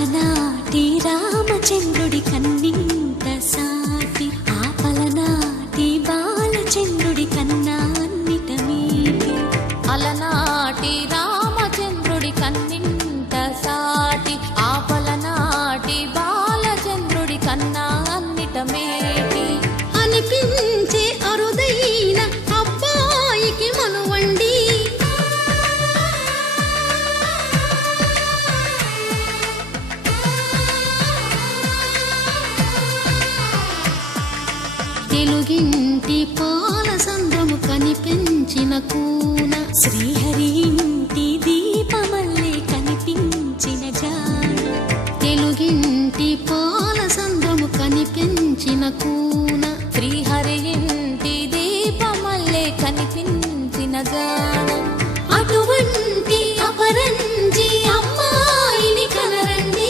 అలనాటి రామచంద్రుడి కన్నింత సాటి, ఆపలనాటి బాలచంద్రుడి కన్నా అన్నిట మీటి. అలనాటి రామచంద్రుడి కన్నింత సాటి, ఆపలనాటి బాలచంద్రుడి కన్నా అన్నిట మేటి. అనిపించే అరుదైన అబ్బాయికి మనువండి, తెలుగింటి పాలసంద్రము కనిపించిన కూన, శ్రీహరి ఇంటి దీపమల్లే కనిపించిన జాడ. తెలుగింటి పాలసంద్రము కనిపించిన కూన, శ్రీహరి ఇంటి దీపమల్లే కనిపించిన జాడ. అటువంటి అపరంజి అమ్మాయిని కనరండి.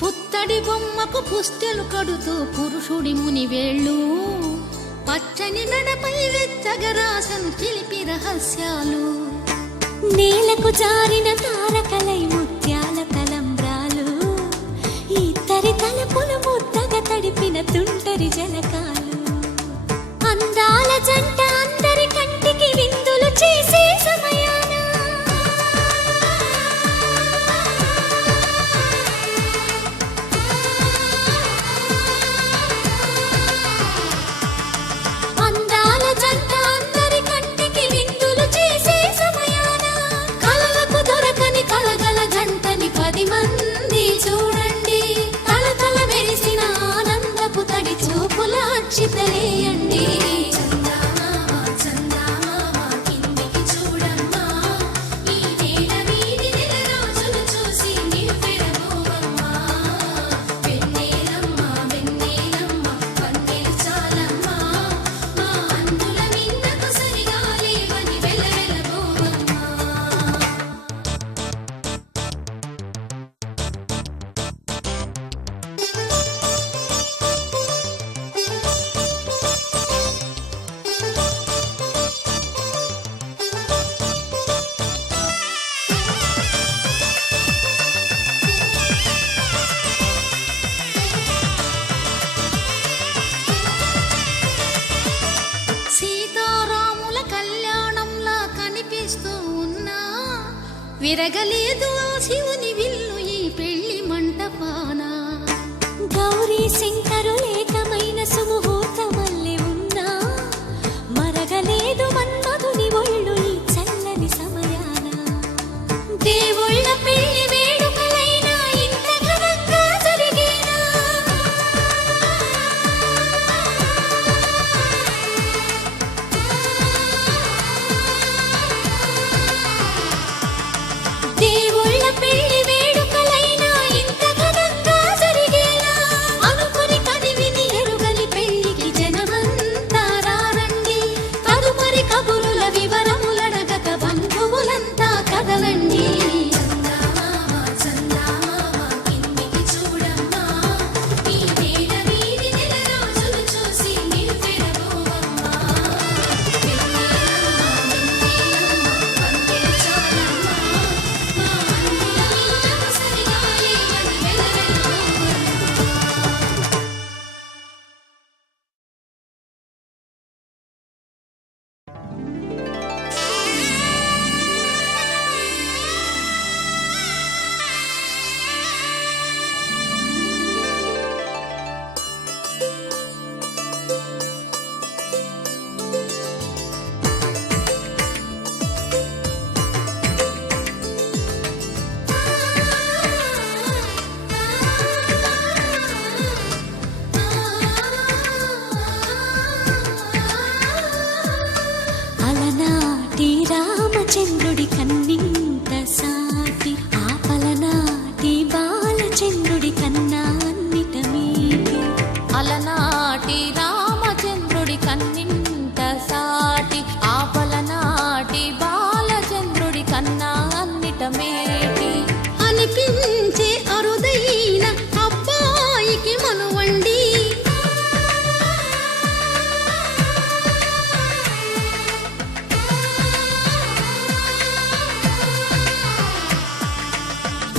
పుత్తడి బొమ్మకు పుస్తెలు కడుతూ పురుషుడి ముని వేళ్ళు, పచ్చని నడపై వెచ్చగరాసను చిలిపి రహస్యాలు. నేలకు జారిన తారకలై ముత్యాల తలంబ్రాలు, ఇద్దరి తలపులు ముద్దగా తడిపిన తుంటరి జలకాలు. అందాల జంట అందరి కంటికి విందులు చేసే సమయాన, అందాల జంట అందరి కంటికి విందులు చేసే సమయాన, కలలకు దొరకని కలగల జంటని 10 మంది చూడండి. తలతల మెరిసిన ఆనందపు తడి చూపుల అక్షితలేయండి. సీతారాముల కళ్యాణంలా కనిపిస్తూ ఉన్నా, విరగలేదు శివుని విల్లు ఈ పెళ్లి మంటపాన. గౌరీ శంకరులేకమైన సుముహూర్తమల్లె ఉన్నా, మరగలేదు మన్మధుని ఒళ్ళు ఈ చల్లని సమయాన. దేవుళ్ళ పెళ్లి వేడుకలైనా ఇంత ఘనంగా జరిగేనా? దేవుళ్ళ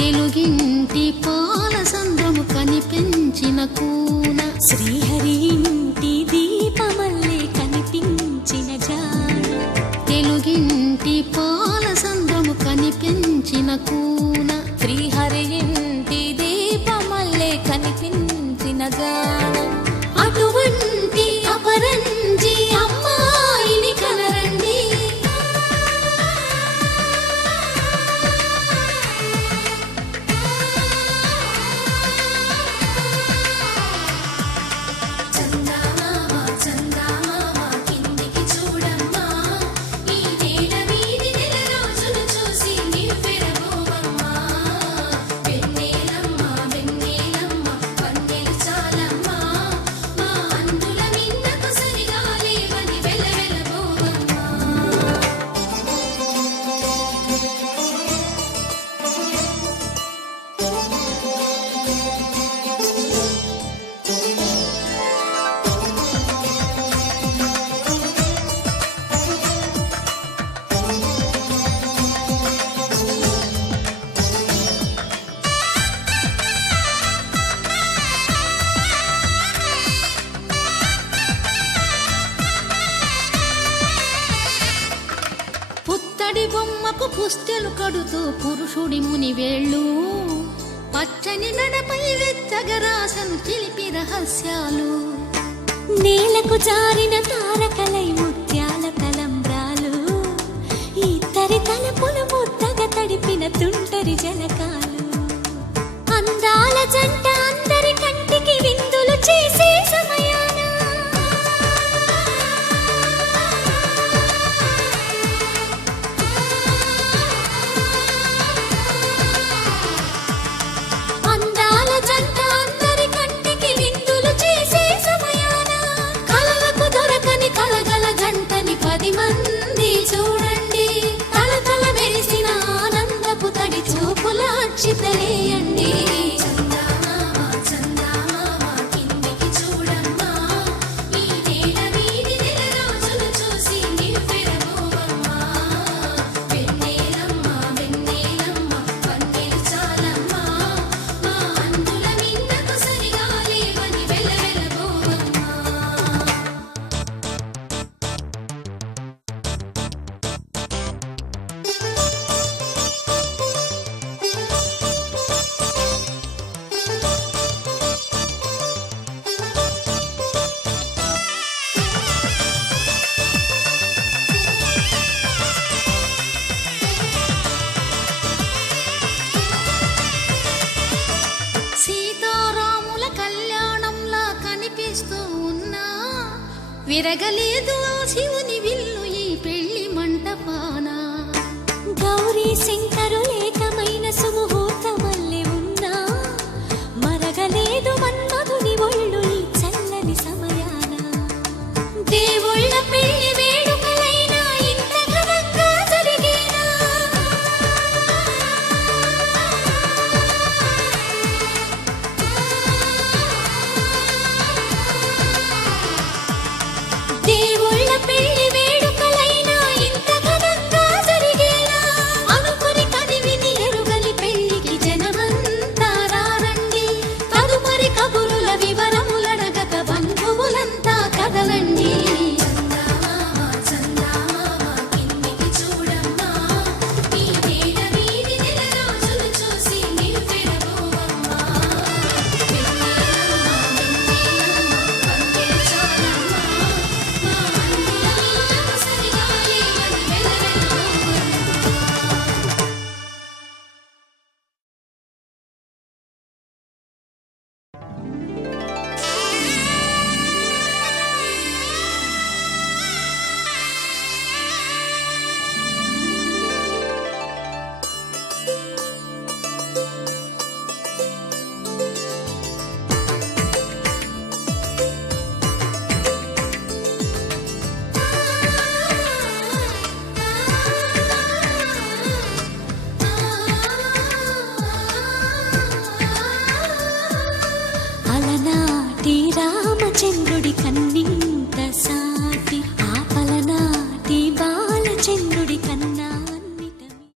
తెలుగింటి పాల సంద్రము కనిపించిన కూన, శ్రీహరి ఇంటి దీపమల్లే కనిపించిన జాన, తెలుగింటి పాల సంద్రము కనిపించిన కూన, శ్రీహరి ఇంటి దీపమల్లే కనిపించిన జాన. అటువంటి అపరంజి అమ్మాయిని కనరండి. చందమామ చందమామ కిందికి చూడమ్మా, ఈ నేల వీధి నెల రోజులు చూసి నివ్వెరబోవమ్మా. వెన్నెలమ్మ వెన్నెలమ్మ వన్నెలు చాలమ్మా, మా అందుల మిన్నకు సరిగా లేవని వెలవెలబోవమ్మా. పుత్తడి బొమ్మకు పుస్తెలు కడుతూ పురుషుడి ముని వేళ్ళు, పచ్చని నడపై వెచ్చగరాసను చిలిపి రహస్యాలు, నేలకు జారిన తారకలై ముత్యాల తలంబ్రాలు, ఇద్దరి తలపులు ముద్దగా తడిపిన తుంటరి జలకాలు, అందాల జంట అందరి కంటికి విందులు చేసే సమయాన, అందాల జంట అందరి కంటికి విందులు చేసే సమయాన, కలలకు దొరకని కలగల జంటని 10 మంది చూడండి, తలతల మెరిసిన ఆనందపు తడి చూపుల అక్షితలేయండి. చందమామ చందమామ కిందికి చూడమ్మా, ఈ నేల వీధి నెల రోజులు చూసి నివ్వెరబోవమ్మా. వెన్నెలమ్మ వెన్నెలమ్మ వన్నెలు చాలమ్మా, మా అందుల మిన్నకు సరిగా లేవని వెలవెలబోవమ్మా. సీతారాముల కళ్యాణంలా కనిపిస్తూ ఉన్నా, విరగలేదు ఆ శివుని విల్లు ఈ పెళ్లి మంటపాన. గౌరీ శంకరు